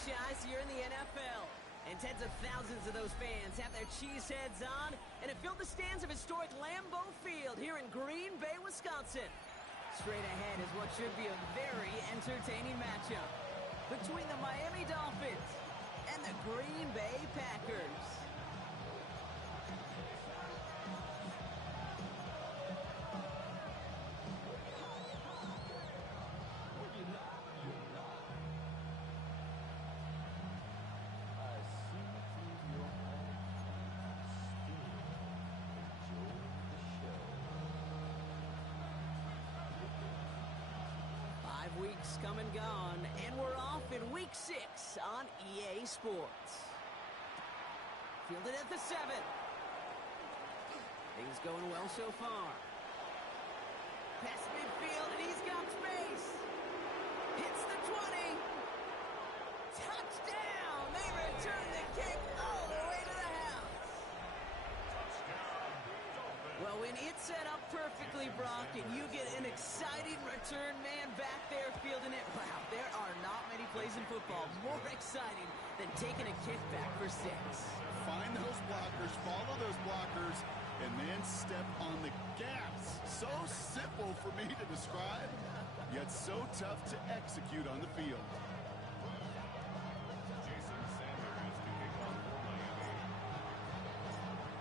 franchise here in the NFL. And tens of thousands of those fans have their cheese heads on and have filled the stands of historic Lambeau Field here in Green Bay, Wisconsin. Straight ahead is what should be a very entertaining matchup between the Miami Dolphins and the Green Bay Packers. Weeks come and gone, and we're off in Week 6 on EA Sports. Fielded at the 7. Things going well so far. Past midfield, and he's got space. Hits the 20. Touchdown! They return the kick all the way to the house. Well, when it's set up perfectly, Brock, and you get an exciting return man back there fielding it, wow, there are not many plays in football more exciting than taking a kickback for 6. Find those blockers, follow those blockers, and then step on the gas. So simple for me to describe, yet so tough to execute on the field.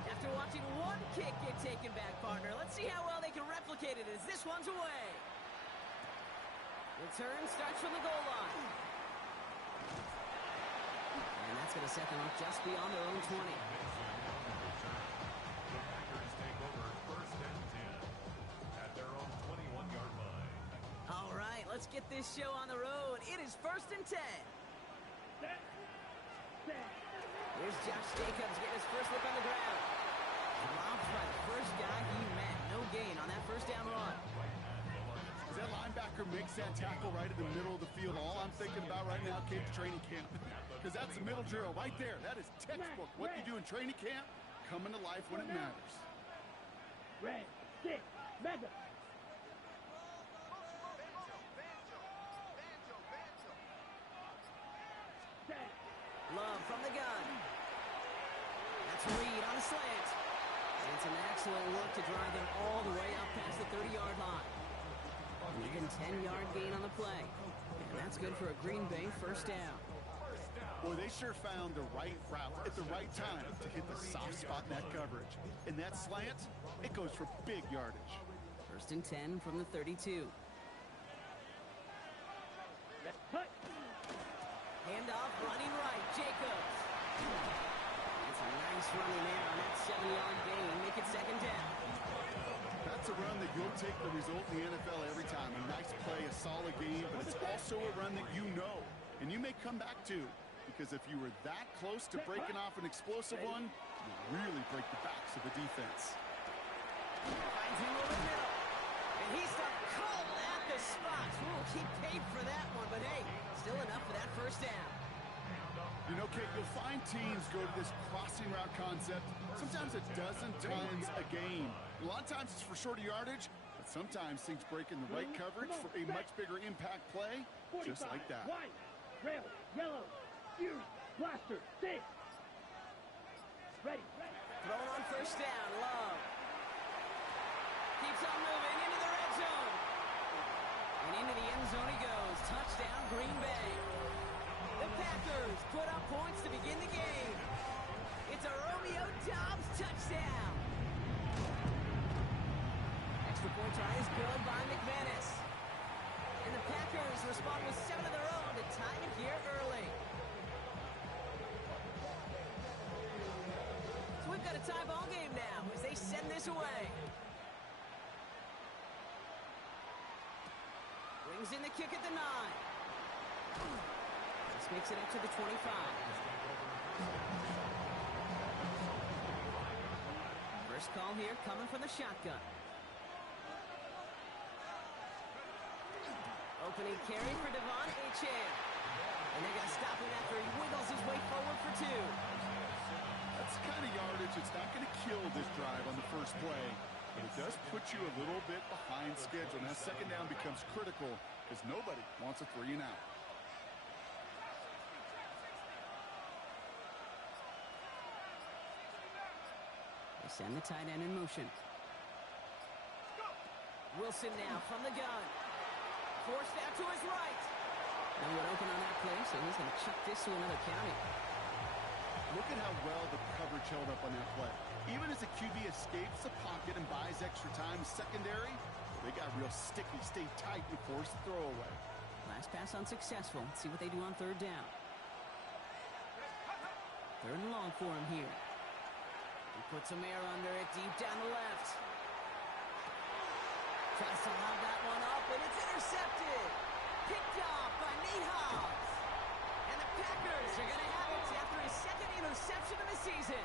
After watching one kick get taken back, partner, let's see how well they can replicate it as this one's away. Return starts from the goal line. And that's going to set them up just beyond their own 20. The Packers take over 1st and 10 at their own 21-yard line. All right, let's get this show on the road. It is 1st and 10. Here's Josh Jacobs getting his first look on the ground. Dropped by the first guy he met. No gain on that first down run. As that linebacker makes that tackle right in the middle of the field, all I'm thinking about right now, kids, training camp. Because that's the middle drill right there. That is textbook. What you do in training camp, coming to life when it matters. Red, 6, mega. Love from the gun. That's Reed on a slant. And it's an excellent look to drive them all the way up past the 30-yard line. An even 10-yard gain on the play. And that's good for a Green Bay first down. Boy, they sure found the right route at the right time to hit the soft spot in that coverage. And that slant, it goes for big yardage. 1st and 10 from the 32. Handoff, running right, Jacobs. It's a nice running there on that 7-yard gain. Make it 2nd down. That's a run that you'll take the result in the NFL every time. A nice play, a solid game, but it's also a run that you know, and you may come back to, because if you were that close to breaking off an explosive one, you really break the backs of the defense. Finds him over the middle, and he's caught at the spot. Ooh, he paid for that one, but hey, still enough for that first down. You know, Kate, you'll find teams go to this crossing route concept sometimes a dozen times a game. A lot of times it's for shorter yardage, but sometimes things break in the right coverage for a much bigger impact play, just like that. White, red, yellow, fury, blaster, 6. Ready. Throwing on first down, Love. Keeps on moving into the red zone. And into the end zone he goes. Touchdown, Green Bay. The Packers put up points to begin the game. It's a Romeo Doubs touchdown. Extra point try is good by McManus. And the Packers respond with 7 of their own to tie it here early. So we've got a tie ball game now as they send this away. Brings in the kick at the 9. This makes it up to the 25. First call here coming from the shotgun. Opening carry for Devon Achane. And they're going to stop him after he wiggles his way forward for 2. That's the kind of yardage that's not going to kill this drive on the first play, but it does put you a little bit behind schedule. Now, 2nd down becomes critical because nobody wants a 3 and out. Send the tight end in motion. Wilson now from the gun. Forced out to his right. No one open on that play, so he's going to chuck this to another county. Look at how well the coverage held up on that play. Even as the QB escapes the pocket and buys extra time secondary, they got real sticky, stay tight, and force the throwaway. Last pass unsuccessful. Let's see what they do on third down. Third and long for him here. He puts some air under it, deep down the left. Tries to lob that one up, and it's intercepted. Picked off by Nate Hobbs. And the Packers are going to have it after his second interception of the season.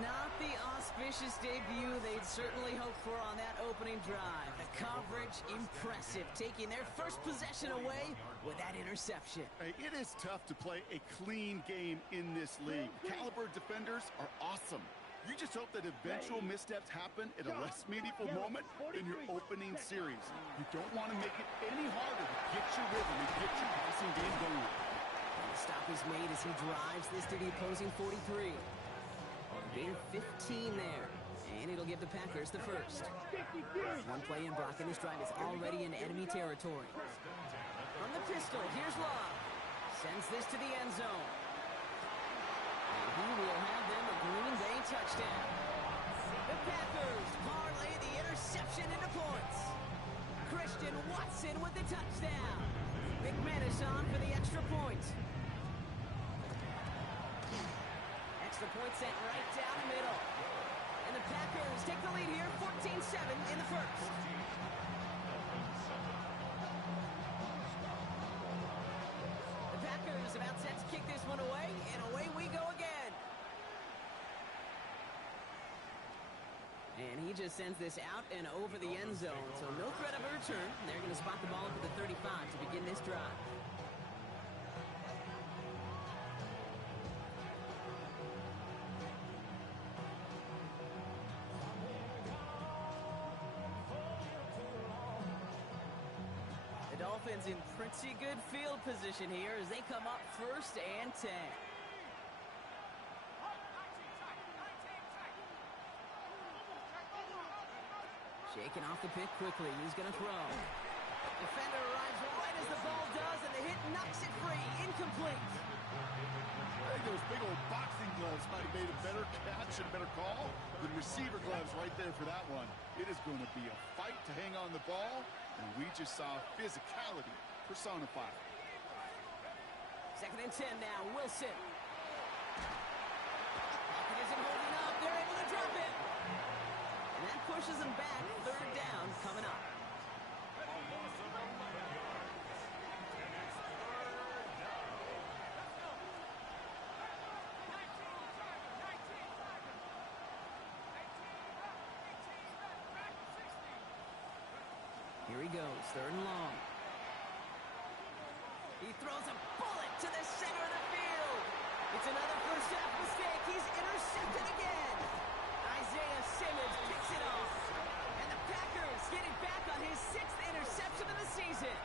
Not the auspicious debut they'd certainly hoped for on that opening drive. The coverage, impressive, taking their first possession away with that interception. Hey, it is tough to play a clean game in this league. Caliber defenders are awesome. You just hope that eventual missteps happen at a less meaningful moment in your opening series. You don't want to make it any harder to get your rhythm and get your passing game going. And the stop is made as he drives this to the opposing 43. Gain 15 there, and it'll give the Packers the first. One play in, Brock, and this drive is already in enemy territory. From the pistol, here's Love. Sends this to the end zone. And he will have them a Green Bay touchdown. The Packers parlay the interception into points. Christian Watson with the touchdown. McManus on for the extra point. Extra point sent right down the middle. And the Packers take the lead here, 14-7 in the first. The Packers about set to kick this one away, and away we go again. And he just sends this out and over the end zone, so no threat of a return. They're going to spot the ball at the 35 to begin this drive. The Dolphins in pretty good field position here as they come up first and 10. Shaking off the pick quickly. He's going to throw. Defender arrives right as the ball does, and the hit knocks it free. Incomplete. I think those big old boxing gloves might have made a better catch and a better call than receiver gloves right there for that one. It is going to be a fight to hang on the ball, and we just saw physicality personified. Second and 10 now. Wilson. Pocket isn't holding up. They're able to drop it. And that pushes them back. Third down coming up. Here he goes, third and long. He throws a bullet to the center of the field. It's another first half mistake. He's intercepted again. Isaiah Simmons picks it off. And the Packers get it back on his 6th interception of the season.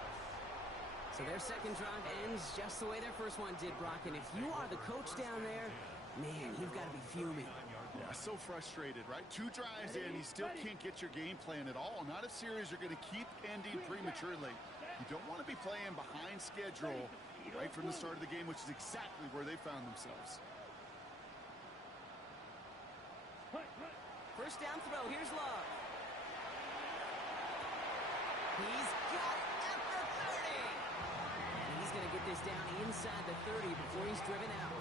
So their second drive ends just the way their first one did, Brock. And if you are the coach down there, man, you've got to be fuming. Yeah, so frustrated, right? 2 drives in, he still can't get your game plan at all. Not a series you're going to keep ending prematurely. You don't want to be playing behind schedule right from the start of the game, which is exactly where they found themselves. First down throw, here's Love. He's got it at the 30. And he's going to get this down inside the 30 before he's driven out.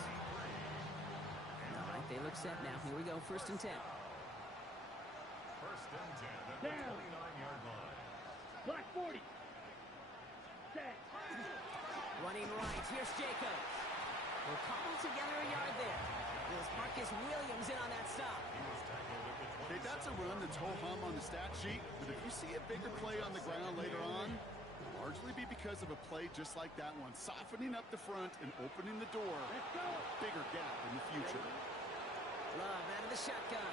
They look set now. Here we go. First and 10. First and 10 at the 29-yard line. Black 40. Set. Running right. Here's Jacobs. They'll cobble together a yard there. There's Marcus Williams in on that stop. Okay, that's a run that's ho-hum on the stat sheet, but if you see a bigger play on the ground later on, it'll largely be because of a play just like that one, softening up the front and opening the door for a bigger gap in the future. Love out of the shotgun.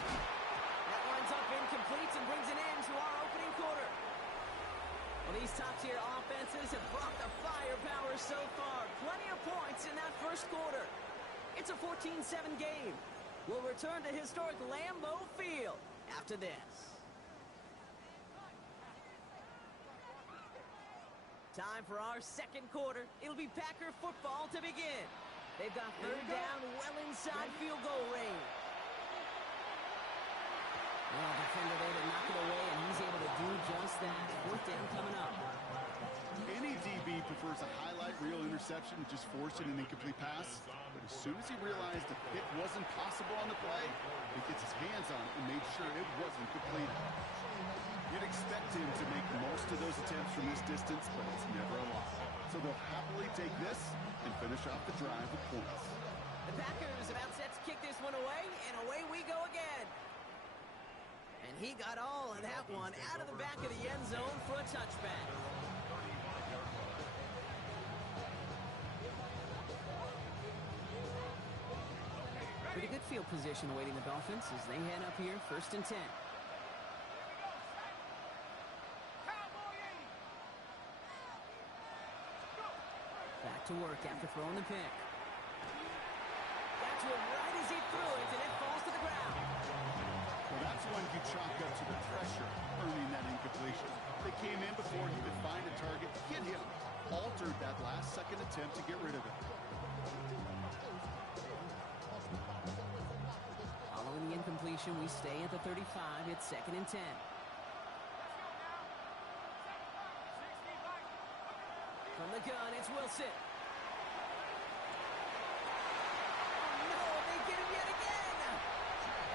That lines up incomplete and brings an end to our opening quarter. Well, these top-tier offenses have brought the firepower so far. Plenty of points in that first quarter. It's a 14-7 game. will return to historic Lambeau Field after this. Time for our second quarter. It'll be Packer football to begin. They've got third down well inside field goal range. Well, defender there to knock it away, and he's able to do just that. Fourth down coming up. Any DB prefers a highlight reel interception to just forcing an incomplete pass. But as soon as he realized a hit wasn't possible on the play, he gets his hands on it and made sure it wasn't completed. You'd expect him to make most of those attempts from this distance, but it's never a lot. So they'll happily take this and finish off the drive with points. The Packers about set to kick this one away, and away we go again. And he got all of that one out of the back of the end zone for a touchback. Pretty good field position awaiting the Dolphins as they head up here, 1st and 10. Back to work after throwing the pick. Got to it right as he threw it, and it falls to the ground. Well, that's when you chalk up to the pressure, earning that incompletion. They came in before he could find a target, hit him, altered that last-second attempt to get rid of it. Following the incompletion, we stay at the 35. It's 2nd and 10. From the gun, it's Wilson. Oh, no, they get him yet again.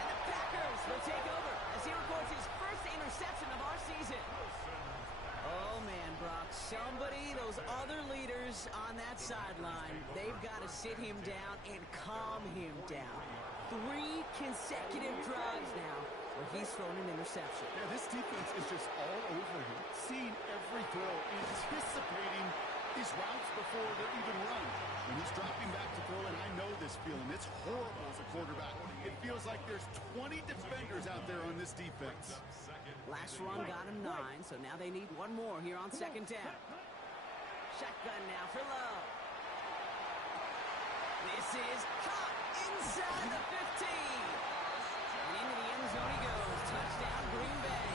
And the Packers will take over as he records his first interception of our season. Oh, man, Brock, somebody, those other leaders on that sideline, they've got to sit him down and calm him down. 3 consecutive drives now where he's thrown an interception. Yeah, this defense is just all over him, seeing every throw, anticipating these routes before they're even run. When he's dropping back to throw, and I know this feeling, it's horrible as a quarterback. It feels like there's 20 defenders out there on this defense. Last run got him 9, so now they need one more here on 2nd down. Shotgun now for Lowe. This is caught inside the 15. And into the end zone he goes. Touchdown, Green Bay.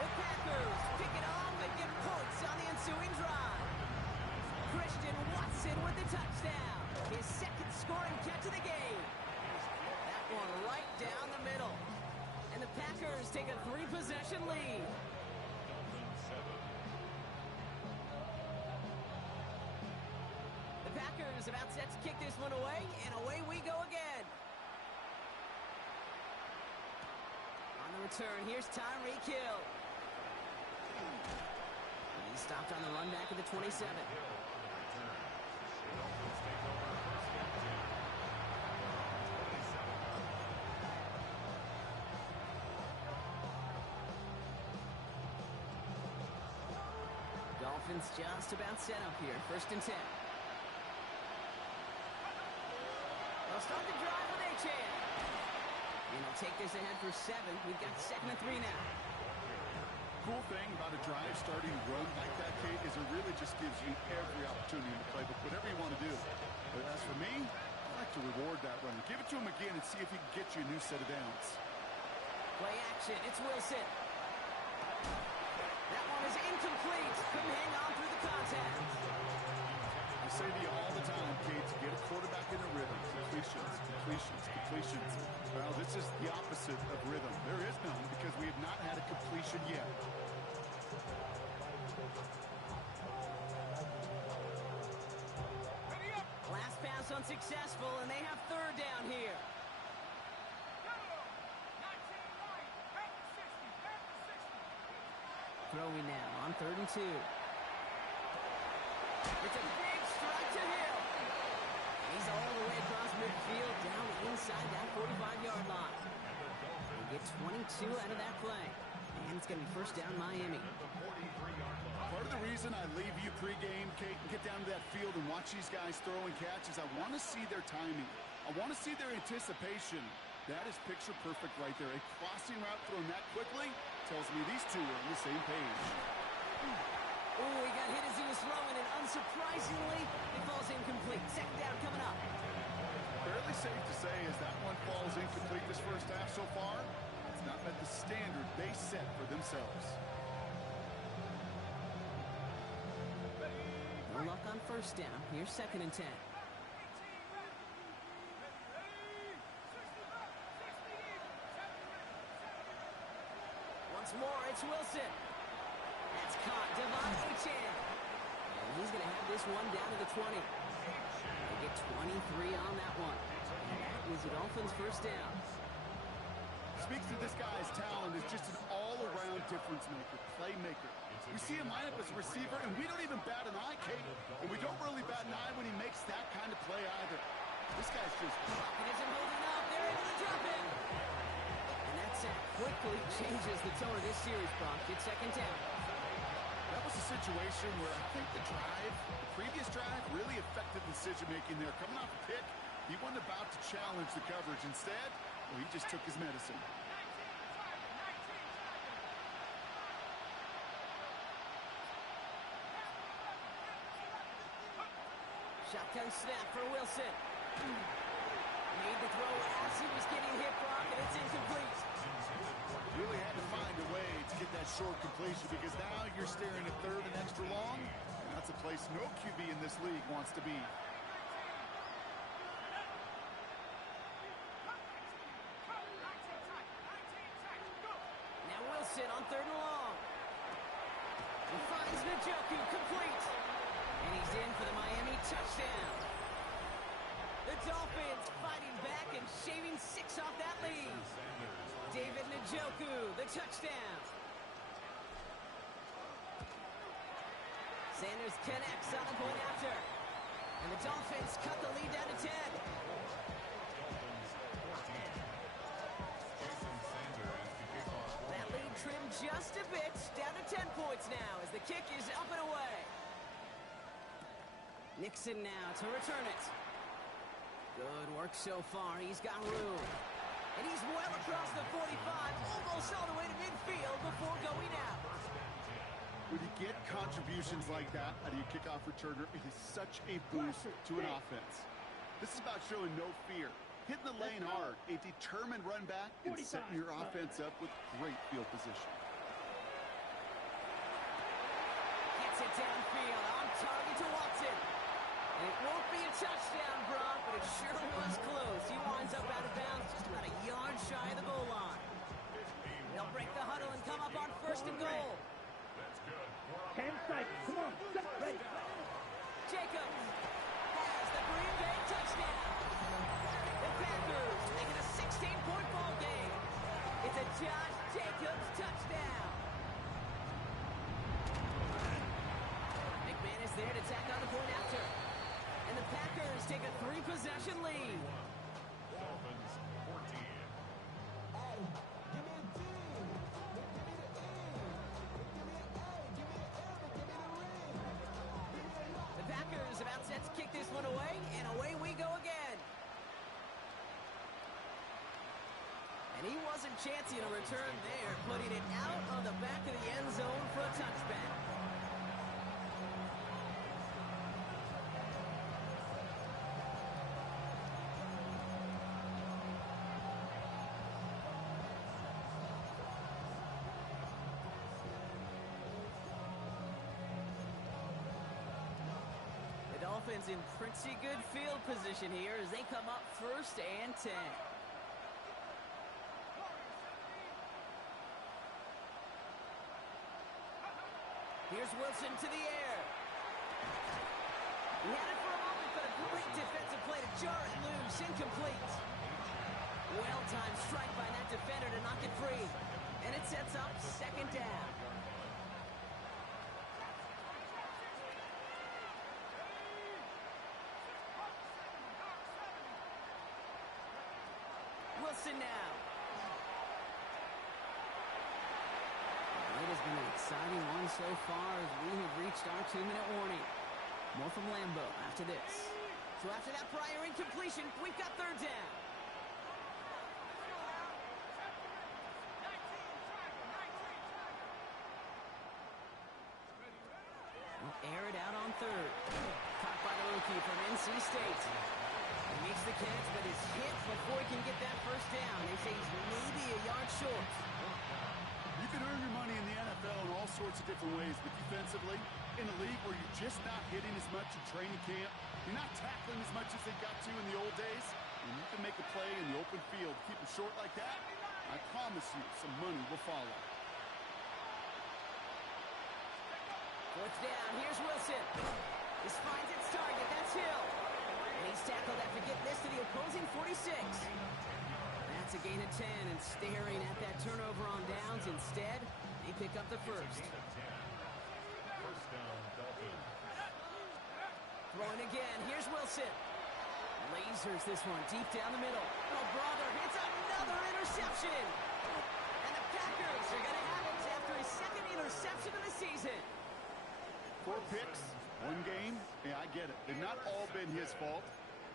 The Packers pick it off and get points on the ensuing drive. Christian Watson with the touchdown. His second scoring catch of the game. That one right down the middle. And the Packers take a 3-possession lead. The Packers about set to kick this one away, and away we go again. On the return, here's Tyreek Hill. He stopped on the run back at the 27. Dolphins just about set up here. 1st and 10. They'll start the drive with H.A. And they'll take this ahead for 7. We've got 2nd and 3 now. Cool thing about a drive starting run like that, Kate, is it really just gives you every opportunity in the playbook, whatever you want to do. But as for me, I like to reward that runner. Give it to him again and see if he can get you a new set of downs. Play action. It's Wilson. That one is incomplete. Couldn't hang on through the contact. I say to you all the time, Kate, to get a quarterback in a rhythm. Completions, completions, completions. Well, this is the opposite of rhythm. There is none because we have not had a completion yet. Last pass unsuccessful, and they have 3rd down here. Throwing now on 3rd and 2. It's a big strike to Hill. He's all the way across midfield, down inside that 45-yard line. They get 22 out of that play. And it's going to be 1st down Miami. Part of the reason I leave you pregame, Kate, and get down to that field and watch these guys throw and catch is I want to see their timing. I want to see their anticipation. That is picture perfect right there. A crossing route thrown that quickly tells me these two are on the same page. Oh, he got hit as he was throwing, and unsurprisingly, it falls incomplete. 2nd down coming up. Fairly safe to say as that one falls incomplete this first half so far, it's not met the standard they set for themselves. No luck on first down. Here's 2nd and 10. Once more, it's Wilson. That's caught. Devon Achane. And he's going to have this one down to the 20. They get 23 on that one. And that is the Dolphins' first down. Speaks to this guy's talent as just an all-around difference maker, playmaker. We see him line up as a receiver, and we don't even bat an eye, Kate. And we don't really bat an eye when he makes that kind of play either. This guy's just... Pocket isn't holding up. They're able to drop him. And that sack quickly changes the tone of this series, Brock. It's 2nd down. That was a situation where I think the previous drive, really affected decision-making there. Coming off a pick, he wasn't about to challenge the coverage. Instead, well, he just took his medicine. Shotgun snap for Wilson. Made the throw as he was getting hit, Brock, and it's incomplete. Really had to find a way to get that short completion because now you're staring at 3rd and extra long. And that's a place no QB in this league wants to be. Now Wilson on 3rd and long. He finds Njoku complete. And he's in for the Miami touchdown. The Dolphins fighting back and shaving 6 off that lead. David Njoku, the touchdown. Sanders connects on the point after. And the Dolphins cut the lead down to 10. That lead trimmed just a bit, down to 10 points now as the kick is up and away. Nixon now to return it. Good work so far. He's got room. And he's well across the 45, almost all the way to midfield before going out. When you get contributions like that out of your kickoff returner, it is such a boost to an offense. This is about showing no fear, hitting the lane hard, a determined run back, and setting your offense up with great field position. Gets it downfield, on target to Watson. And it won't be a touchdown, Brock, but it sure was close. He winds up out of bounds just about a yard shy of the goal line. They'll break the huddle and come up on 1st and goal. 10 seconds. Come on. Ready. Jacobs has the Green Bay touchdown. The Packers make it a 16-point ball game. It's a Josh Jacobs touchdown. McManus there to tack on the point after. And the Packers take a 3-possession lead. Dolphins 14. The Packers about set to kick this one away, and away we go again. And he wasn't chancing a return there, putting it out on the back of the end zone for a touchback. Dolphins in pretty good field position here as they come up 1st and 10. Here's Wilson to the air. He had it for a moment, but a great defensive play to jar it loose, incomplete. Well-timed strike by that defender to knock it free. And it sets up 2nd down. Wilson now. It has been an exciting one so far as we have reached our 2-minute warning. More from Lambeau after this. So after that prior incompletion, we've got 3rd down. We'll air it out on 3rd. Caught by the rookie from NC State. He makes the catch, but is hit before he can get that first down. They say he's maybe a yard short. You can earn your money in the NFL in all sorts of different ways, but defensively, in a league where you're just not hitting as much in training camp, you're not tackling as much as they got to in the old days, and you can make a play in the open field, keep them short like that, I promise you some money will follow. Fourth down, here's Wilson. This finds its target, that's Hill. And he's tackled after getting this to the opposing 46. That's a gain of 10, and staring at that turnover on downs instead, they pick up the first. First down, Dolphins. Throwing again, here's Wilson. Lasers this one deep down the middle. Oh, brother, it's another interception. And the Packers are going to have it after his second interception of the season. 4 picks, 1 game. Yeah, I get it. They've not all been his fault,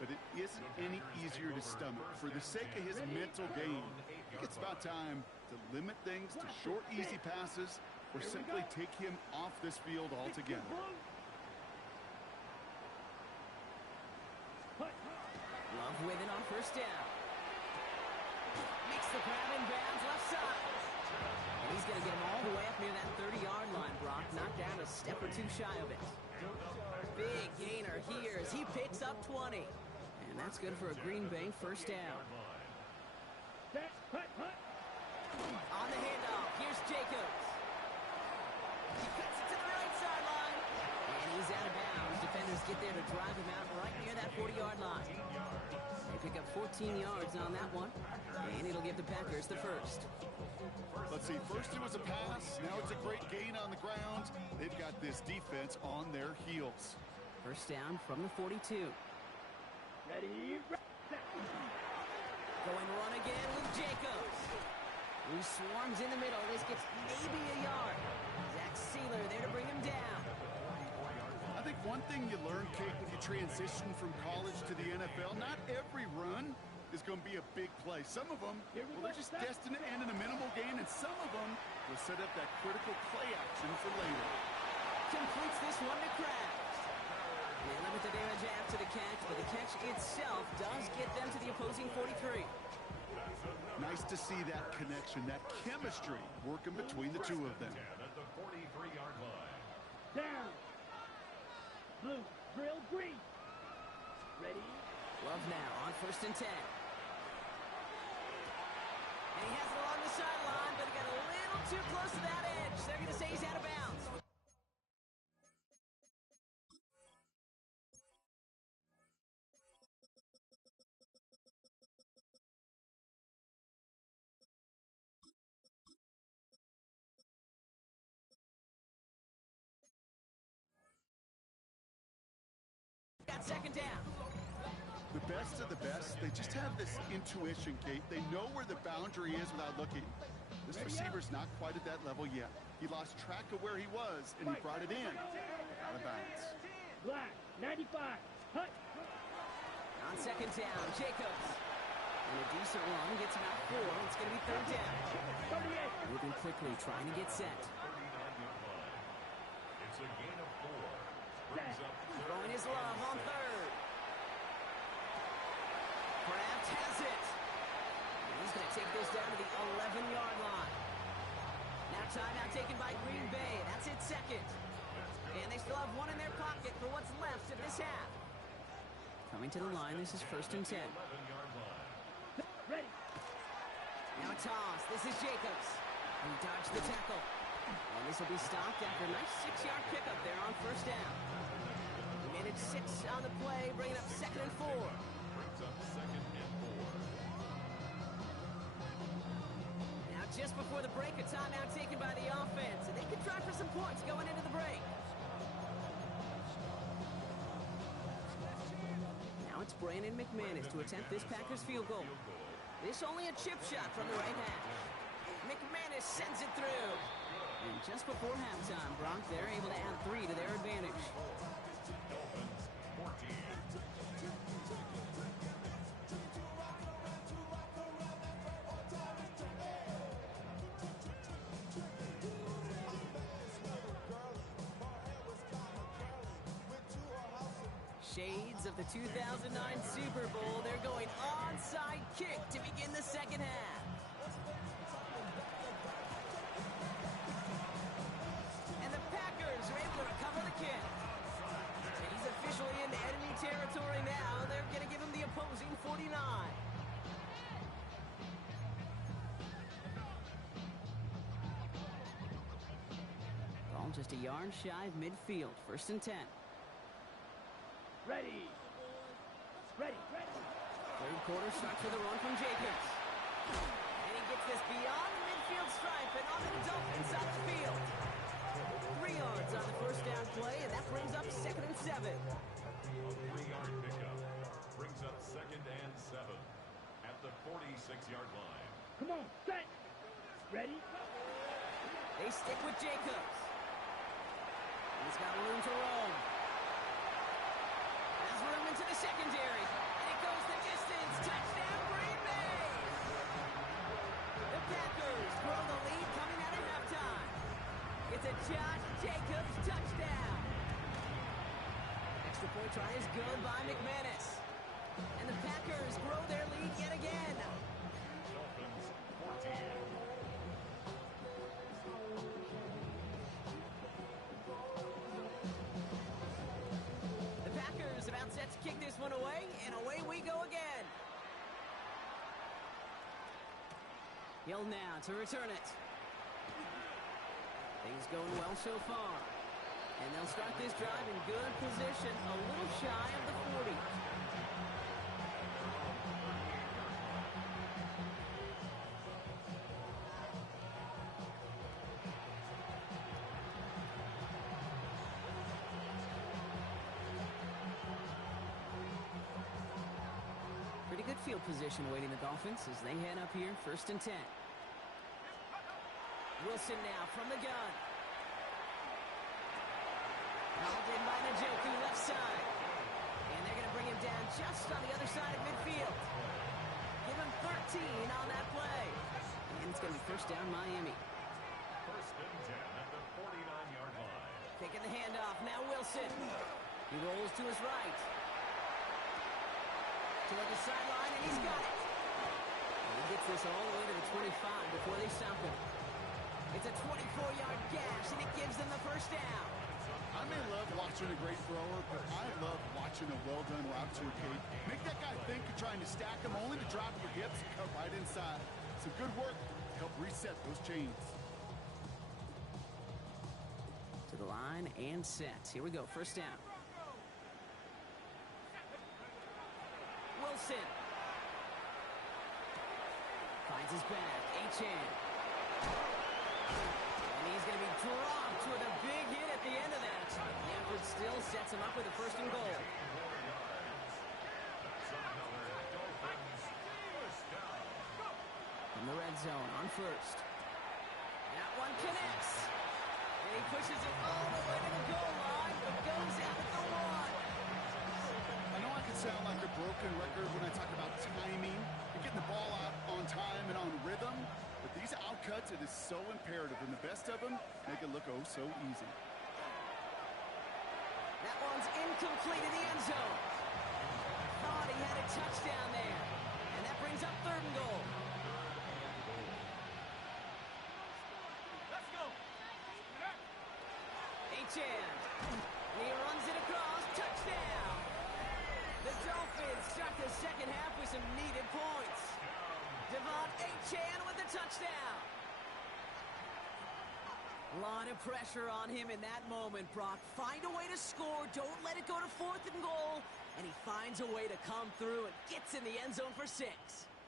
but it isn't any easier to stomach. For the sake of his mental game, I think it's about time to limit things to short, easy passes or simply take him off this field altogether. Love with it on first down. Makes the grab in bounds left side. And he's going to get him all the way up near that 30-yard line, Brock. Knocked down a step or two shy of it. Big gainer here as he picks up 20. And that's good for a Green Bay first down. On the handoff, here's Jacobs. He cuts it to the right sideline. And he's out of bounds. Defenders get there to drive him out right near that 40-yard line. They pick up 14 yards on that one. And it'll give the Packers the first. Let's see, first it was a pass, now it's a great gain on the ground. They've got this defense on their heels. First down from the 42. Ready? Going run again with Jacobs. Who swarms in the middle. This gets maybe a yard. Zach Sealer there to bring him down. I think one thing you learn, Kate, when you transition from college to the NFL, not every run is going to be a big play. Some of them, well, they're just destined to end in a minimal gain, and some of them will set up that critical play action for later. Completes this one to Kraft. They limit the damage after the catch, but the catch itself does get them to the opposing 43. Nice to see that connection, that chemistry working between the two of them. At the 43-yard line. Down. Blue, drill, green. Ready? Love now on first and 10. And he has it along the sideline, but he got a little too close to that edge. They're going to say he's out of bounds. Got second down. The best of the best, they just have this intuition, Kate. They know where the boundary is without looking. This receiver's not quite at that level yet. He lost track of where he was, and he brought it in. Out of bounds. Black, 95. Hut. On second down, Jacobs. And a decent run gets him out 4. It's going to be third down. 38. Moving quickly, trying to get set. 39-yard line. It's a gain of 4. Brings up Throwing his love on third. Kraft has it. And he's going to take this down to the 11-yard line. Now timeout taken by Green Bay. That's it second. And they still have one in their pocket for what's left of this half. Coming to the line, this is first and 10. 11-yard line. Ready. Now a toss. This is Jacobs. He dodged the tackle. And this will be stopped after a nice 6-yard pickup there on first down. He managed 6 on the play, bringing up second and 4. Brings up second and 4. Now just before the break, a timeout taken by the offense. And they could try for some points going into the break. Now it's Brandon McManus to attempt this Packers field goal. This only a chip shot from the right hash. McManus sends it through. And just before halftime, Brock, they're able to add 3 to their advantage. Dolphins 14. shades of the 2009 Super Bowl. They're going onside kick to begin the second half. And the Packers are able to recover the kick. And he's officially into enemy territory now. They're going to give him the opposing 49. Ball just a yard shy of midfield. 1st and 10. Ready. Ready. Ready. Third quarter starts with a run from Jacobs. And he gets this beyond the midfield stripe and onto the Dolphins side of the field. 3 yards on the first down play, and that brings up 2nd and 7. A 3-yard pickup brings up 2nd and 7 at the 46-yard line. Come on, set. Ready. They stick with Jacobs. He's got room to roam. Has room into the secondary. And it goes the distance. Touchdown, Green Bay! The Packers grow the lead coming out of halftime. It's a Josh Jacobs touchdown. Extra point try is good by McManus. And the Packers grow their lead yet again. Dolphins 14. The Packers about set to kick this one away, and away we go again. Hill now to return it. Things going well so far. And they'll start this drive in good position, a little shy of the 40. Pretty good field position waiting the Dolphins as they head up here, 1st and 10. Wilson now from the gun. Hauled in by Njoku, left side. And they're going to bring him down just on the other side of midfield. Give him 13 on that play. And it's going to be 1st down Miami. 1st and 10 at the 49-yard line. Taking the handoff, now Wilson. He rolls to his right. Toward the sideline, and he's got it. And he gets this all the way to the 25 before they stop him. It's a 24-yard gash, and it gives them the 1st down. I may love watching a great thrower, but I love watching a well-done route to a Kate. Make that guy think you're trying to stack him, only to drop your hips and cut right inside. Some good work to help reset those chains. To the line and set. Here we go, 1st down. Wilson finds his back. Achane. And he's going to be dropped with a big hit at the end of that. The effort still sets him up with a 1st and goal. From the red zone on 1st. That one connects. And he pushes it all the way to the goal line, but goes out at the 1. I know I can sound like a broken record when I talk about timing and getting the ball out on time and on rhythm, but these outcuts, it is so imperative, and the best of them make it look oh so easy. That one's incomplete in the end zone. Thought he had a touchdown there. And that brings up 3rd and goal. Let's go. Achane. And he runs it across. Touchdown. The Dolphins start the second half with some needed points. Devon Achane with the touchdown. A lot of pressure on him in that moment, Brock. Find a way to score. Don't let it go to 4th and goal. And he finds a way to come through and gets in the end zone for 6.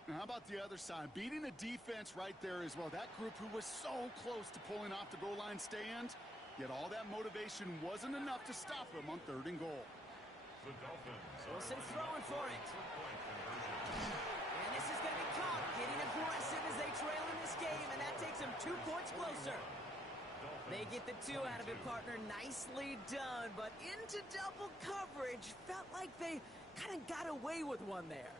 Now, how about the other side? Beating the defense right there as well. That group who was so close to pulling off the goal line stand, yet all that motivation wasn't enough to stop him on 3rd and goal. The Dolphins. Wilson's throwing for it. And this is going to be caught. Getting aggressive as they trail in this game, and that takes them 2 points closer. They get the 2 out of it, partner. Nicely done, but into double coverage. Felt like they kind of got away with one there.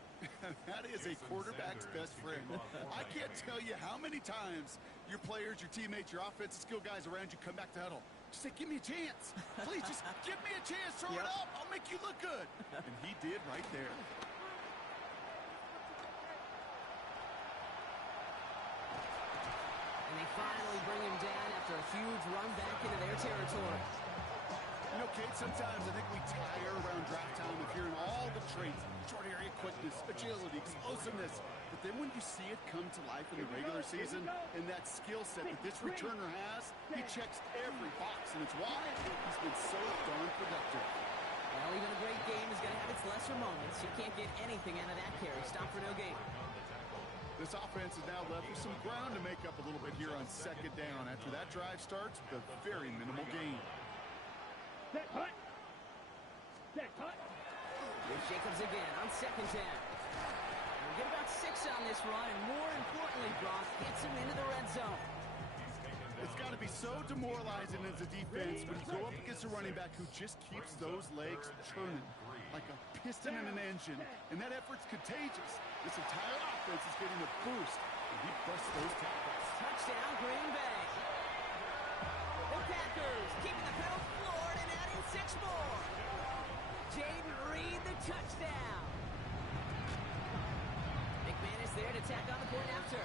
That is a quarterback's best friend. I can't tell you how many times your players, your teammates, your offensive skill guys around you come back to huddle. Just say, give me a chance. Please, just give me a chance. Throw it up. I'll make you look good. And he did right there. And they finally bring him down after a huge run back into their territory. You know, Kate, sometimes I think we tire around draft time of hearing all the traits, short area quickness, agility, explosiveness. But then when you see it come to life in the regular season and that skill set that this returner has, he checks every box, and it's why he's been so darn productive. Well, even a great game is going to have its lesser moments. You can't get anything out of that carry. Stop for no gain. This offense is now left with some ground to make up a little bit here on second down after that drive starts with a very minimal gain. Set cut. Set cut. Here's Jacobs again on second down. We'll get about 6 on this run, and more importantly, Brock gets him into the red zone. It's got to be so demoralizing as a defense when you go up against a running back who just keeps those legs churning like a piston in an engine, and that effort's contagious. This entire offense is getting a boost, and he busts those tackles. Touchdown, Green Bay. The Packers keeping the field floored and adding 6 more. Jaden Reed, the touchdown. McManus there to tack on the point after.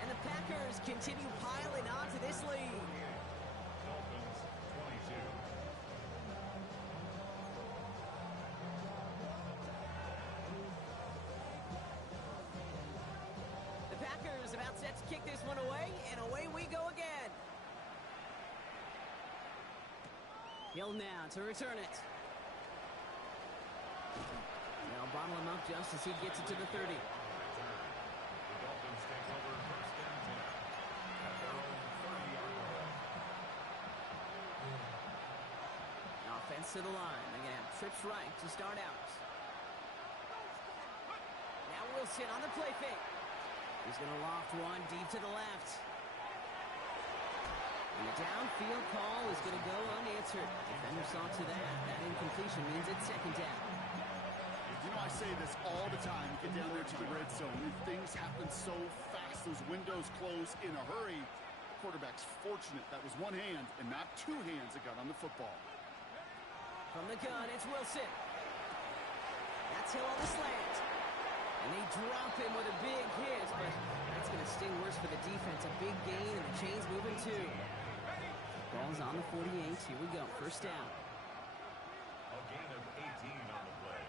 And the Packers continue piling on to this lead. Dolphins 22. The Packers about set to kick this one away, and away we go again. Hill now to return it. They'll bottle him up just as he gets it to the 30. The Dolphins take over first and 10 at their own 30-yard line. Offense to the line. They're going to have trips right to start out. Now Wilson on the play fake. He's going to loft one deep to the left. And the downfield call is going to go unanswered. Defender saw to that. That incompletion means it's second down. You know, I say this all the time. You get down there to the red zone, and things happen so fast. Those windows close in a hurry. The quarterback's fortunate that was one hand and not 2 hands that got on the football. From the gun, it's Wilson. That's Hill on the slant. And they drop him with a big hit, but that's going to sting worse for the defense. A big gain, and the chain's moving too. Ball's on the 48. Here we go. First down. A gain of 18 on the play.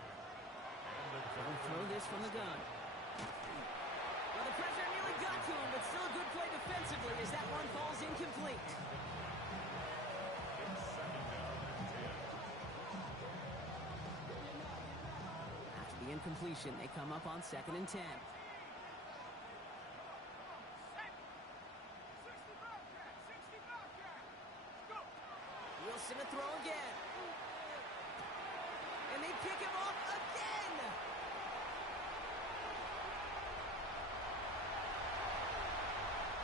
They'll throw this from the gun. Well, the pressure nearly got to him, but still a good play defensively as that one falls incomplete. It's second down and 10. After the incompletion, they come up on second and 10. Wilson to throw again. And they pick him off again.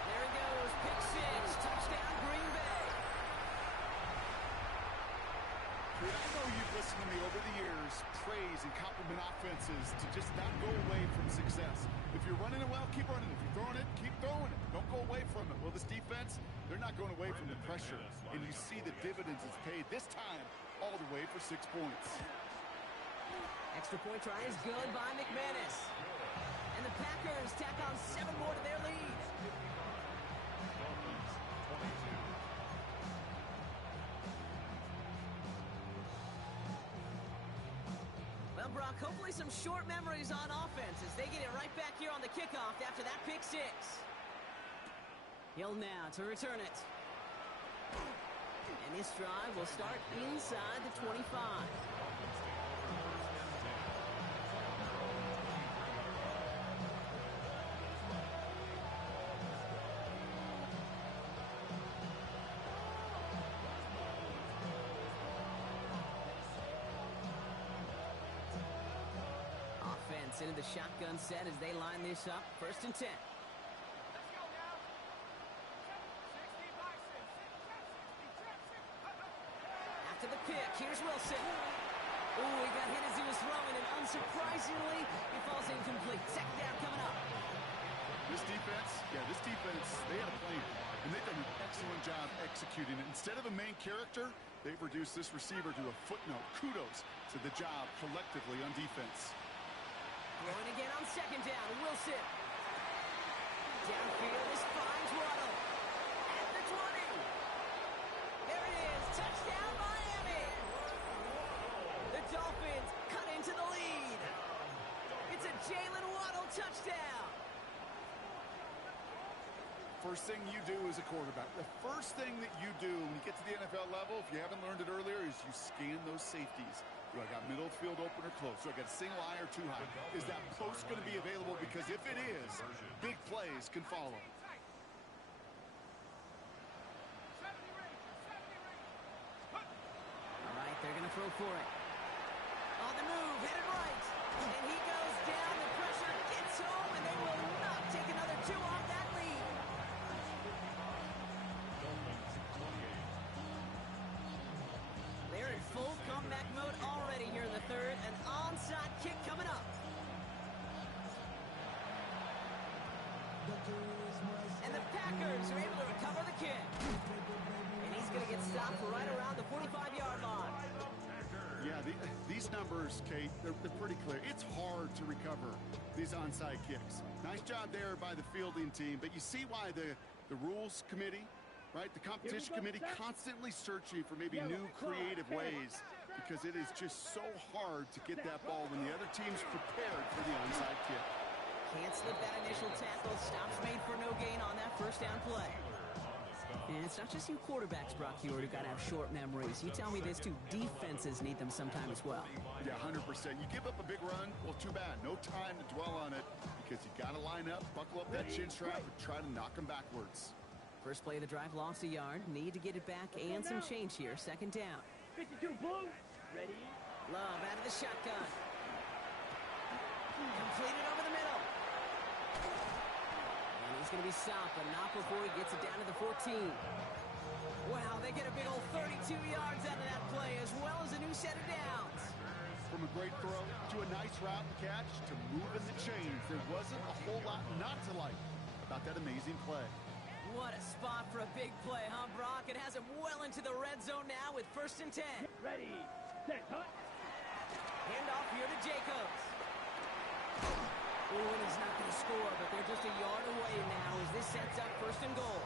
There he goes. Pick 6. Touchdown, Green Bay. I know you've listened to me over the years, praise and compliment offenses to just not go away from success. If you're running it well, keep running it. If you're throwing it, keep throwing it. Don't go away from it. Well, this defense, they're not going away from the pressure. And you see the dividends it's paid this time all the way for 6 points. Extra point try is good by McManus. And the Packers tack on 7 more to their lead. Dolphins 22. Well, Brock, hopefully some short memories on offense as they get it right back here on the kickoff after that pick 6. Hill now to return it. And this drive will start inside the 25. Offense into the shotgun set as they line this up. First and 10. After the pick, here's Wilson. Ooh, he got hit as he was throwing, and unsurprisingly, he falls incomplete. Second down coming up. This defense, they had a plan, and they've done an excellent job executing it. Instead of a main character, they've reduced this receiver to a footnote. Kudos to the job collectively on defense. Going again on second down. Wilson. Downfield, this finds Waddle. At the 20. There it is. Touchdown, Miami. The Dolphins cut into the lead. It's a Jalen Waddle touchdown. First thing you do as a quarterback, the first thing that you do when you get to the NFL level, if you haven't learned it earlier, is you scan those safeties. Do I got middle field open or close? Do I got a single eye or too high? Is that post going to be available? Because if it is, big plays can follow. All right, they're going to throw for it. On the move, headed right. And he goes down. The pressure gets home, and they will not take another two off that lead. They're in full comeback mode already here in the third. An onside kick coming up. And the Packers are able to recover the kick. And he's going to get stopped right around the 45-yard line. Yeah, these numbers, Kate, they're pretty clear. It's hard to recover these onside kicks. Nice job there by the fielding team, but you see why the rules committee, right, the competition committee constantly searching for maybe new creative ways, because it is just so hard to get that ball when the other team's prepared for the onside kick. Can't slip that initial tackle. Stops made for no gain on that first down play. And it's not just you quarterbacks, Brock Huard, who got to have short memories. You tell me this too, defenses need them sometime as well. Yeah, 100%. You give up a big run, well, too bad. No time to dwell on it, because you got to line up, buckle up that chin strap, and try to knock them backwards. First play of the drive, lost a yard. Need to get it back and some change here. Second down. 52 blue. Ready? Love out of the shotgun. Completed over the middle. And he's going to be stopped, but not before he gets it down to the 14. Wow, they get a big old 32 yards out of that play, as well as a new set of downs. From a great throw to a nice route and catch to moving the chains, there wasn't a whole lot not to like about that amazing play. What a spot for a big play, huh, Brock? It has him well into the red zone now with 1st and 10. Ready, set, hut. Handoff here to Jacobs. Oh, and he's not going to score, but they're just a yard away now as this sets up 1st and goal.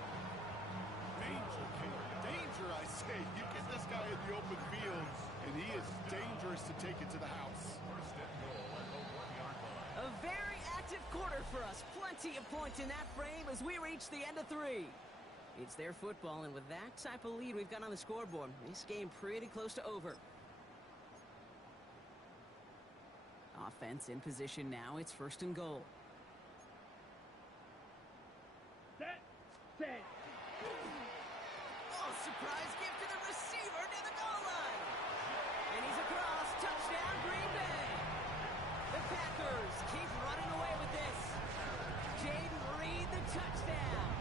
Danger, I say. You get this guy in the open field, and he is dangerous to take it to the house. A very active quarter for us. Plenty of points in that frame as we reach the end of 3. It's their football, and with that type of lead we've got on the scoreboard, this game pretty close to over. Offense in position now. It's 1st and goal. Set, set. Oh, surprise gift to the receiver near the goal line. And he's across. Touchdown, Green Bay. The Packers keep running away with this. Jaden Reed, the touchdown.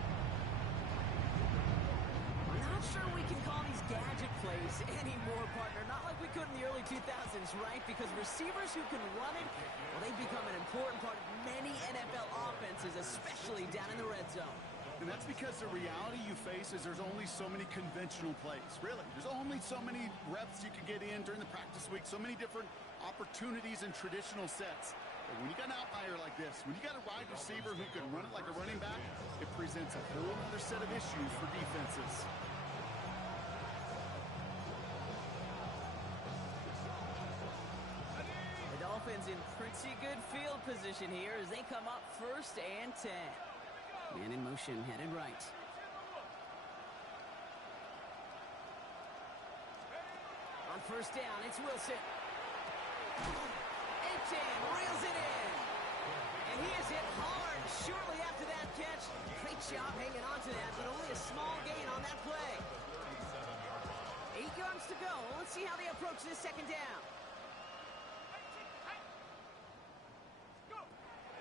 I'm not sure we can call these gadget plays anymore, partner. Not like we could in the early 2000s, right? Because receivers who can run it, well, they've become an important part of many NFL offenses, especially down in the red zone. And that's because the reality you face is there's only so many conventional plays. Really, there's only so many reps you can get in during the practice week, so many different opportunities and traditional sets. But when you got an outlier like this, when you got a wide receiver who can run it like a running back, it presents a whole other set of issues for defenses. The Dolphins in pretty good field position here as they come up 1st and 10. Man in motion, headed right. On 1st down, it's Wilson. Achane reels it in. And he is hit hard shortly after that catch. Great job hanging on to that, but only a small gain on that play. 8 yards to go. Let's see how they approach this 2nd down.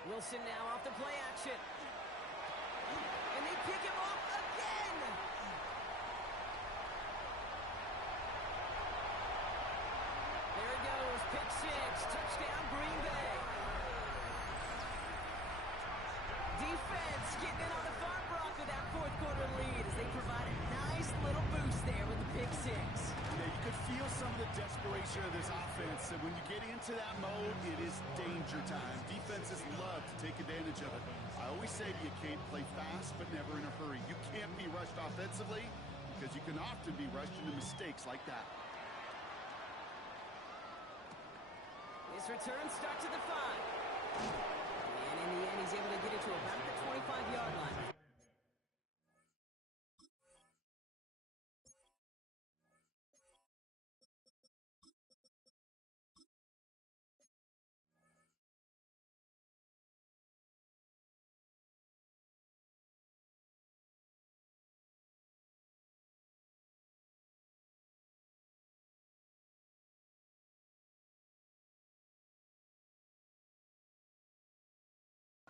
Wilson now off the play action. And they pick him off again. There it goes. Pick 6. Touchdown, Green Bay. Defense mode, it is danger time. Defenses love to take advantage of it. I always say to you, Kate, play fast but never in a hurry. You can't be rushed offensively because you can often be rushed into mistakes like that. His return starts at the 5. And in the end, he's able to get it to about the 25-yard line.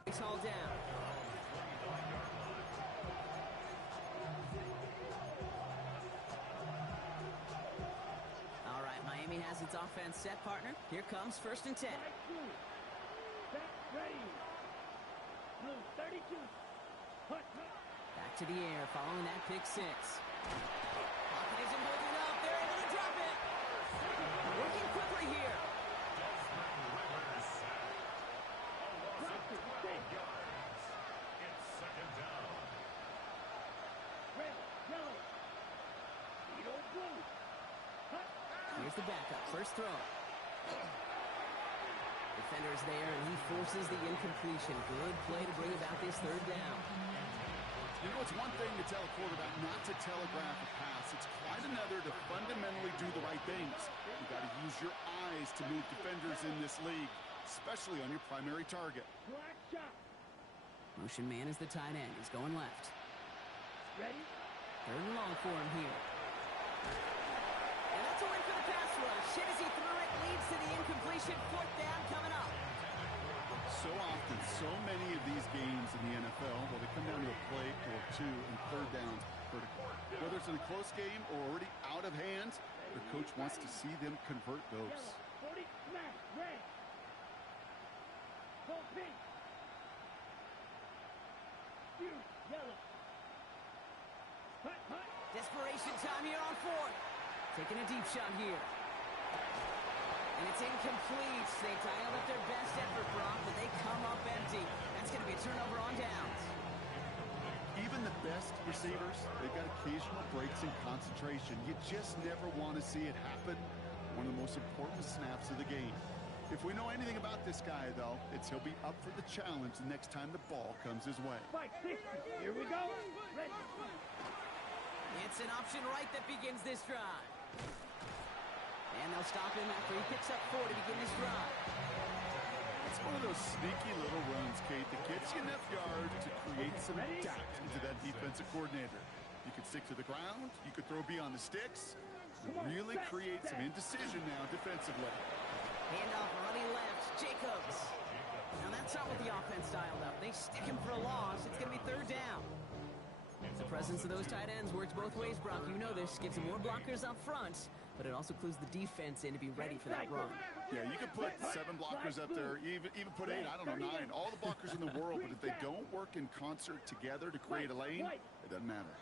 He's hauled down. All right, Miami has its offense set, partner. Here comes 1st and 10. Ready. Blue 32. Back to the air, following that pick 6. Pocket isn't moving up. They're able to drop it. Working quickly here. It's second down. Red, yellow. Edo blue. Here's the backup. First throw. Defender's there, and he forces the incompletion. Good play to bring about this 3rd down. You know, it's one thing to tell a quarterback not to telegraph a pass. It's quite another to fundamentally do the right things. You've got to use your eyes to move defenders in this league, especially on your primary target. Black shot. Motion man is the tight end. He's going left. Ready. 3rd and long for him here. And that's a win for the pass rush. Hit as he threw it, leads to the incompletion. 4th down coming up. So often, so many of these games in the NFL, well, they come down to a play or two and 3rd downs critical. Whether it's in a close game or already out of hand, the coach wants to see them convert those. Yellow. 40 smash. Red. Go pink. Fuse. Yellow. Hut, hut. Desperation time here on 4th. Taking a deep shot here. And it's incomplete. They dialed up their best effort, Brock, but they come up empty. That's going to be a turnover on downs. Even the best receivers, they've got occasional breaks in concentration. You just never want to see it happen. One of the most important snaps of the game. If we know anything about this guy, though, it's he'll be up for the challenge the next time the ball comes his way. Spike 60. Here we go. Ready. It's an option right that begins this drive. And they'll stop him after he picks up 4 to begin this drive. It's one of those sneaky little runs, Kate, that gets you enough yards to create some doubt into that defensive coordinator. You could stick to the ground, you could throw beyond the sticks, and really create some indecision now defensively. Handoff running left, Jacobs. Now that's not what the offense dialed up. They stick him for a loss. It's going to be 3rd down. The presence of those tight ends works both ways, Brock. You know this. Gives them more blockers up front, but it also clues the defense in to be ready for that run. Yeah, you could put 7 blockers up there, even put 8, I don't know, 9, all the blockers in the world, but if they don't work in concert together to create a lane, it doesn't matter.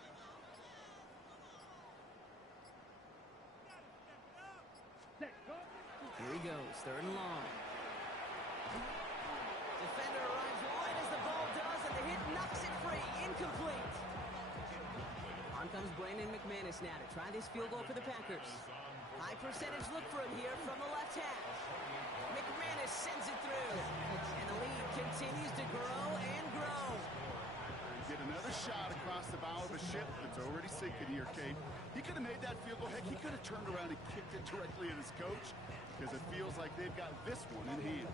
Here he goes, 3rd and long. Defender arrives wide as the ball does, and the hit knocks it free. Incomplete. On comes Brandon McManus now to try this field goal for the Packers. High percentage look for him here from the left half. McManus sends it through, and the lead continues to grow and grow. Get another shot across the bow of a ship that's already sinking here, Kate. He could have made that field goal. Heck, he could have turned around and kicked it directly at his coach because it feels like they've got this one in hand.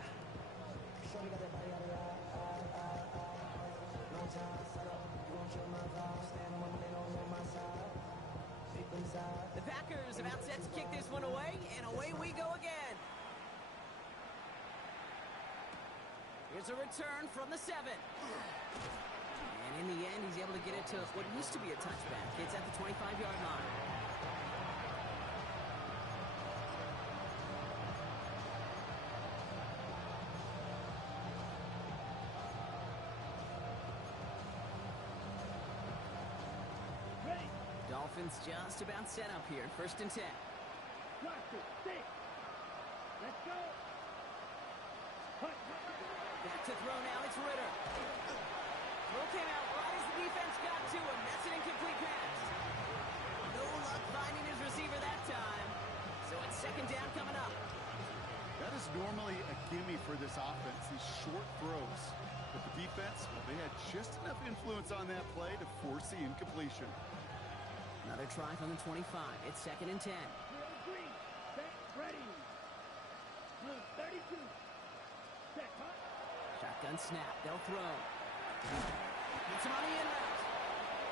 The Packers about set to kick this one away, and away we go again. Here's a return from the 7. And in the end, he's able to get it to what used to be a touchback. It's at the 25-yard line. Dolphins just about set up here. 1st and 10. Let's go. throw now, it's Ritter. Throw came out right as the defense got to him. That's an incomplete pass. No luck finding his receiver that time. So it's second down coming up. That is normally a gimme for this offense, these short throws. But the defense, well, they had just enough influence on that play to force the incompletion. Another try from the 25. It's second and 10. Green, set, ready. Blue, 32. Set, hot. Shotgun snap. They'll throw. Gets him on the in route.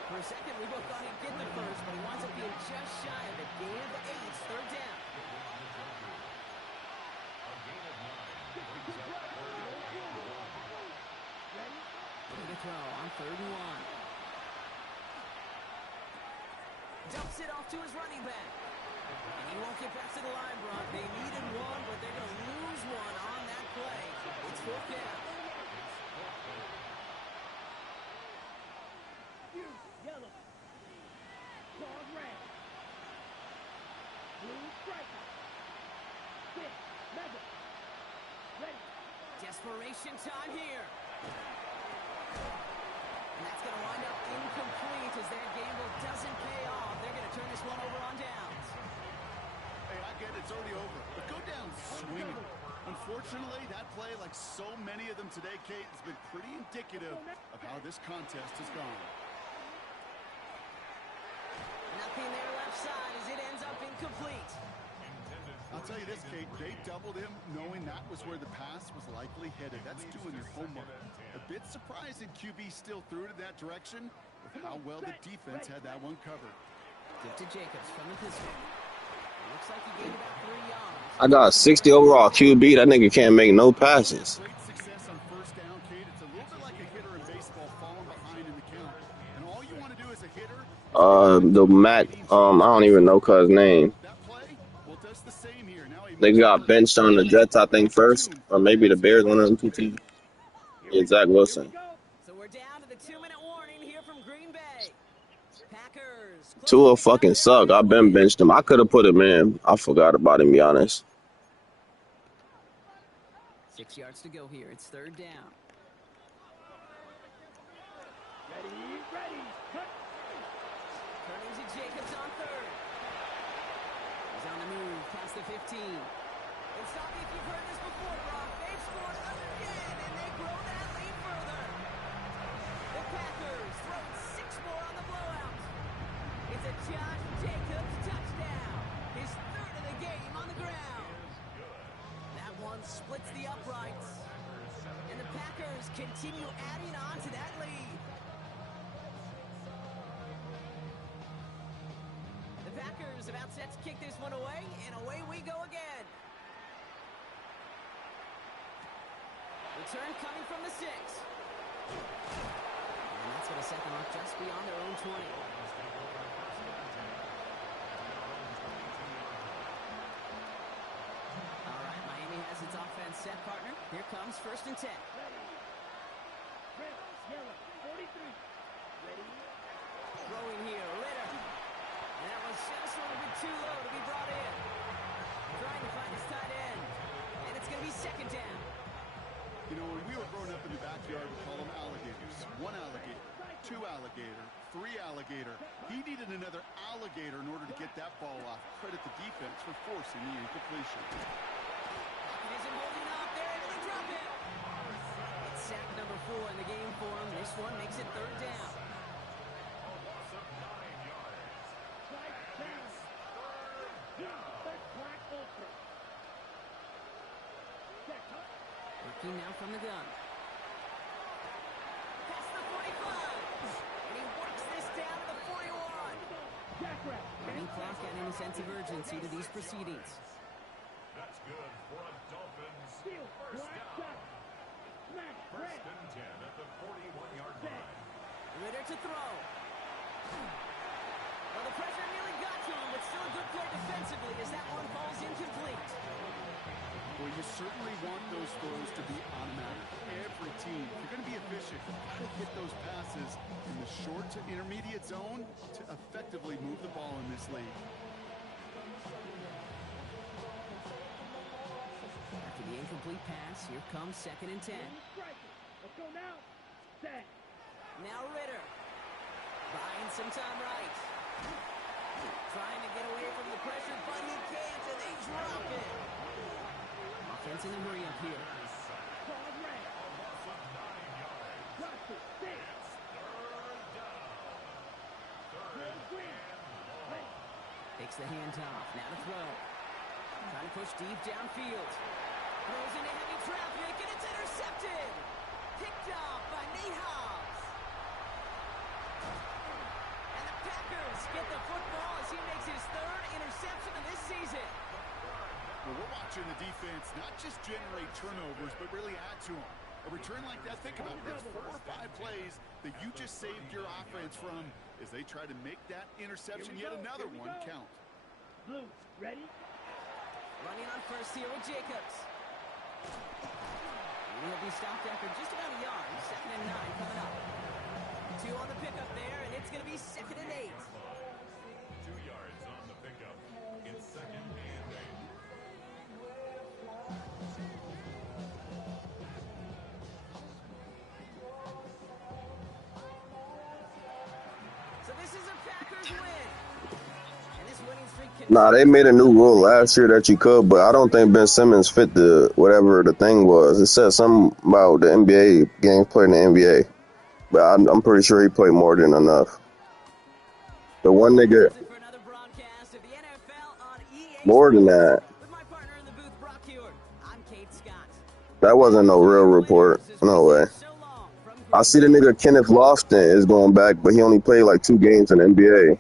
For a second, we both thought he'd get the first, but he winds up being just shy of it. Gain of 8, third down. Ready to throw on third and 1. Dumps it off to his running back. And he won't get back to the line, Brock. They needed one, but they're going to lose one on that play. It's fourth down. Yellow. Claws red. Blue striker. Six. Level. Ready. Desperation time here. And that's going to wind up incomplete as their gamble doesn't pay off. They're going to turn this one over on downs. Hey, I get it, it's already over. But go down swinging. Unfortunately, that play, like so many of them today, Kate, has been pretty indicative of how this contest has gone. Nothing there left side as it ends up incomplete. I'll tell you this, Kate, they doubled him knowing that was where the pass was likely headed. That's doing your homework. A bit surprising QB still threw it in that direction with how well the defense had that one covered. Give to Jacobs from the pistol. It looks like he gained about 3 yards. I got 60 overall QB. That nigga can't make no passes. Great success on first down, Kate. It's a little bit like a hitter in baseball falling behind in the count. And all you want to do as a hitter... The Matt, I don't even know cuz name. That play, well, does the same here. Now he They got benched on the Jets, I think, first. Or maybe the Bears, one of them two teams. Yeah, Zach Wilson. So we're down to the 2-minute warning here from Green Bay. Packers. Tua fucking suck. I've been benched him. I could have put him in. I forgot about him, to be honest. 6 yards to go here. It's third down. Ready, ready. Cut. Turning to Jacobs on third. He's on the move past the 15. And stop me if you've heard this before, Brock. They've scored again, and they grow that lead further. The Packers throw 6 more on the blowout. It's a Josh Jacobs touchdown. His third of the game on the ground. That one splits the uprights. And the Packers continue adding on to that lead. The Packers about set to kick this one away, and away we go again. Return coming from the 6. And that's going to set them up just beyond their own 20. All right, Miami has its offense set, partner. Here comes first and 10. Red, yellow, 43. Ready. Throwing here, Ritter. And that was just a little bit too low to be brought in. Trying to find his tight end. And it's going to be second down. You know, when we were growing up in the backyard, we call them alligators. 1 alligator, 2 alligator, 3 alligator. He needed another alligator in order to get that ball off. Credit the defense for forcing the incompletion. Isn't holding up. They're able to drop it. It's sack number 4 in the game for him. This one makes it third down. Right down. Third black ultra. Set, cut. Working now from the gun. Past the 45. And he works this down to the 41. Jackrabbit. Running clock adding a sense of urgency to these proceedings. That's good for a Dolphins Steel, first black down. shot. Smash, First red. and 10 at the 41-yard line. Ritter to throw. Well, the pressure nearly got to him, but still a good play defensively as that one falls incomplete. Well, you certainly want those throws to be automatic. Every team, if you're going to be efficient, you've got to hit those passes in the short to intermediate zone to effectively move the ball in this league. After the incomplete pass, here comes second and 10. Striker. go now. Set. Now Ritter. Buying some time right. Trying to get away from the pressure, but he can't, and they drop it. Offense in a hurry up here. Call red. Watch it. Six. Green. Red. Takes the handoff. Now to throw. Trying to push deep downfield. Throws into heavy traffic, and it's intercepted. Picked off by Nate Hobbs. And the Packers get the football as he makes his third interception of this season. Well, we're watching the defense not just generate turnovers, but really add to them. A return like that, think about this, 4 or 5 plays that you just saved your offense from as they try to make that interception, yet another one, count. Blue, ready? Running on first here with Jacobs. And he'll be stopped after just about a yard. 2nd and 9 coming up. 2 on the pickup there, and it's going to be 2nd and 8. 2 yards on the pickup. It's 2nd and 8. So this is a Packers win. And this winning streak can... Nah, they made a new rule last year that you could, but I don't think Ben Simmons fit the whatever the thing was. It said something about the NBA games played in the NBA, but I'm pretty sure he played more than enough. The one nigga For another broadcast of the NFL on EA more than that. with my partner in the booth, Brock Hewitt. I'm Kate Scott. That wasn't no real report. No way. So long from I see the nigga Kenneth Lofton is going back, but he only played like 2 games in the NBA.